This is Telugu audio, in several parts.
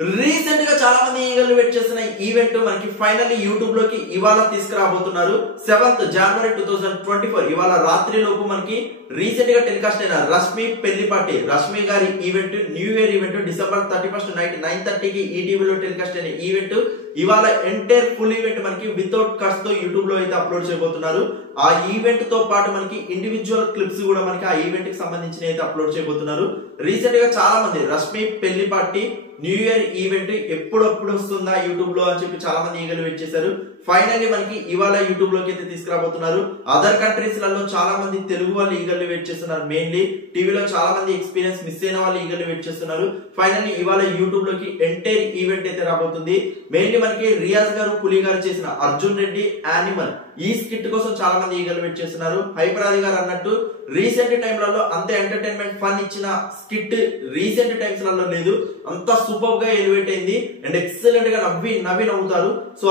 రీసెంట్ గా చాలా మంది ఈగలు వెయిట్ చేస్తున్న ఈవెంట్ మనకి ఫైనల్లీ యూట్యూబ్ లోకి ఇవాళ తీసుకురాబోతున్నారు. 7th January 2024 ఇవాళ రాత్రి లోపు మనకి రీసెంట్ గా టెలికాస్ట్ అయిన రష్మి పెళ్లి పార్టీ, రష్మి గారి event, new year event December 31st night 9:30 కి ఈటీవీలో టెలికాస్ట్ అయిన ఈవెంట్ ఇవాళ ఎంటైర్ ఫుల్ ఈవెంట్ మనకి వితౌట్ కట్స్ తో యూట్యూబ్ లో అయితే అప్లోడ్ చేయబోతున్నారు. ఆ ఈవెంట్ తో పాటు మనకి ఇండివిజువల్ క్లిప్స్ కూడా మనకి ఆ ఈవెంట్ కి సంబంధించిన అయితే అప్లోడ్ చేయబోతున్నారు. రీసెంట్ గా చాలా మంది రష్మి పెళ్లి పార్టీ న్యూ ఇయర్ ఈవెంట్ ఎప్పుడప్పుడు వస్తుందా యూట్యూబ్ లో అని చెప్పి చాలా మంది ఈగలు వెయిట్ చేశారు. ఫైనల్లీ మనకి ఇవాళ యూట్యూబ్ లోకి అయితే తీసుకురాబోతున్నారు. అదర్ కంట్రీస్ లలో చాలా మంది తెలుగు వాళ్ళు ఈగలు వెయిట్ చేస్తున్నారు. మెయిన్లీ టీవీలో చాలా మంది ఎక్స్పీరియన్స్ మిస్ అయిన వాళ్ళు ఈగలు వెయిట్ చేస్తున్నారు. ఫైనల్లీ ఇవాళ యూట్యూబ్ లోకి ఎంటైర్ ఈవెంట్ అయితే రాబోతుంది. మెయిన్లీ మనకి రియాజ్ గారు, పులి గారు చేసిన అర్జున్ రెడ్డి యానిమల్ ఈ స్కిట్ కోసం చాలా మంది ఈగలు వెయిట్ చేస్తున్నారు. హైపరాది గారు అన్నట్టు రీసెంట్ టైంలలో అంత ఎంటర్టైన్మెంట్ ఫన్ ఇచ్చిన స్కిట్ రీసెంట్ టైమ్స్ లలో లేదు. అంత సూపర్ గా ఎలివేట్ అయింది అండ్ ఎక్సలెంట్ గా నవ్వి నవ్వుతారు. సో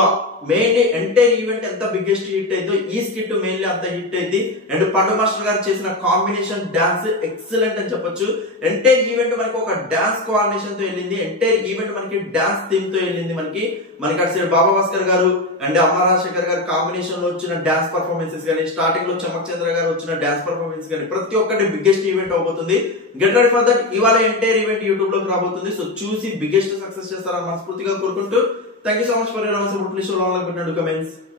మెయిన్లీ ఎంటైర్ ఈవెంట్ ఎంత బిగ్గెస్ట్ హిట్ అయిందో ఈ స్కిట్ మెయిన్లీ అంత హిట్ అయింది. అండ్ పండు మాస్టర్ గారు చేసిన కాంబినేషన్ డాన్స్ ఎక్సలెంట్ అని చెప్పొచ్చు. ఎంటైర్ ఈవెంట్ మనకి ఒక డాన్స్ కోఆర్డినేషన్ తో వెళ్ళింది. ఎంటైర్ ఈవెంట్ మనకి డాన్స్ థీమ్ తో వెళ్ళింది. మనకి అటు సైడ్ బాబా భాస్కర్ గారు అండ్ అమ్మ రాజశేఖర్ గారు కాంబినేషన్ లో వచ్చిన డాన్స్ పర్ఫార్మెన్సెస్ కానీ, స్టార్టింగ్ లో చమక్ చంద్ర గారు వచ్చిన డాన్స్ పర్ఫార్మెన్స్ కానీ ప్రతి ఒక్కటి బిగ్గెస్ట్ ఈవెంట్ అవబోతుంది. Get ready for that. ఇవాళ ఎంటైర్ ఈవెంట్ యూట్యూబ్ లోకి రాబోతుంది. సో చూసి బిగ్గెస్ట్ సక్సెస్ చేస్తారని మనస్ఫూర్తిగా కోరుకుంటూ thank you so much for your support. Please show like button and comments.